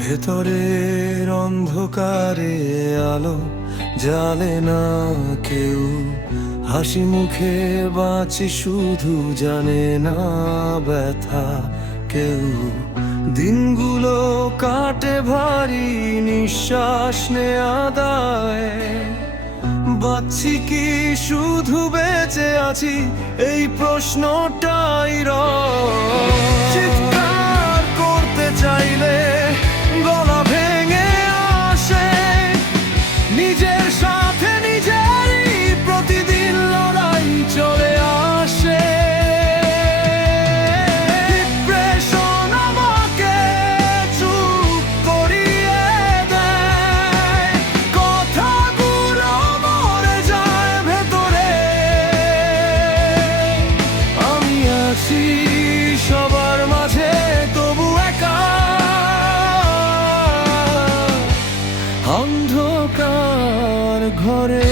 ভেতরের অন্ধকারে আলো জালে না কেউ। হাসি মুখে বাঁচি শুধু জানে না ব্যথা কেউ। দিনগুলো কাটে ভারী নিঃশ্বাস নেয়া দায় বাচ্ছি কি শুধু বেঁচে আছি? এই প্রশ্নটাই রয়। ঘরে।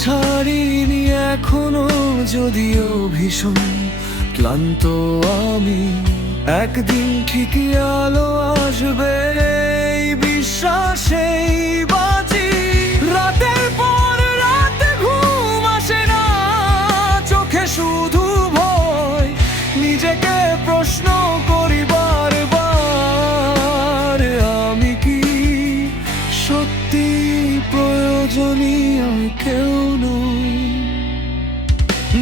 ছাড়িনি এখনও যদিও ভীষণ ক্লান্ত আমি, একদিন ঠিকই আলো আসবে বিশ্বাসেই বাঁচি। রাতের পর রাত ঘুম আসে না, চোখে শুধু ভয়, নিজেকে প্রশ্ন করি বারবার, আমি কি সত্যি প্রয়োজনীয় কেউ নই?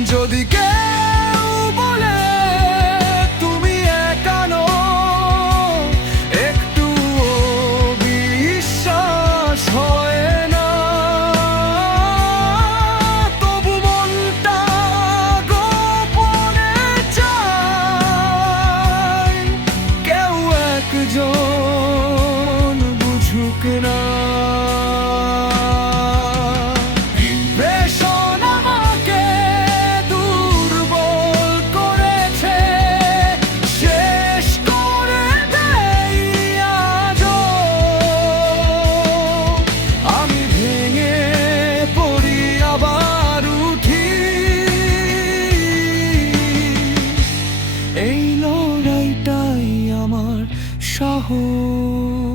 যদি কেউ এই লড়াইটাই আমার সাহস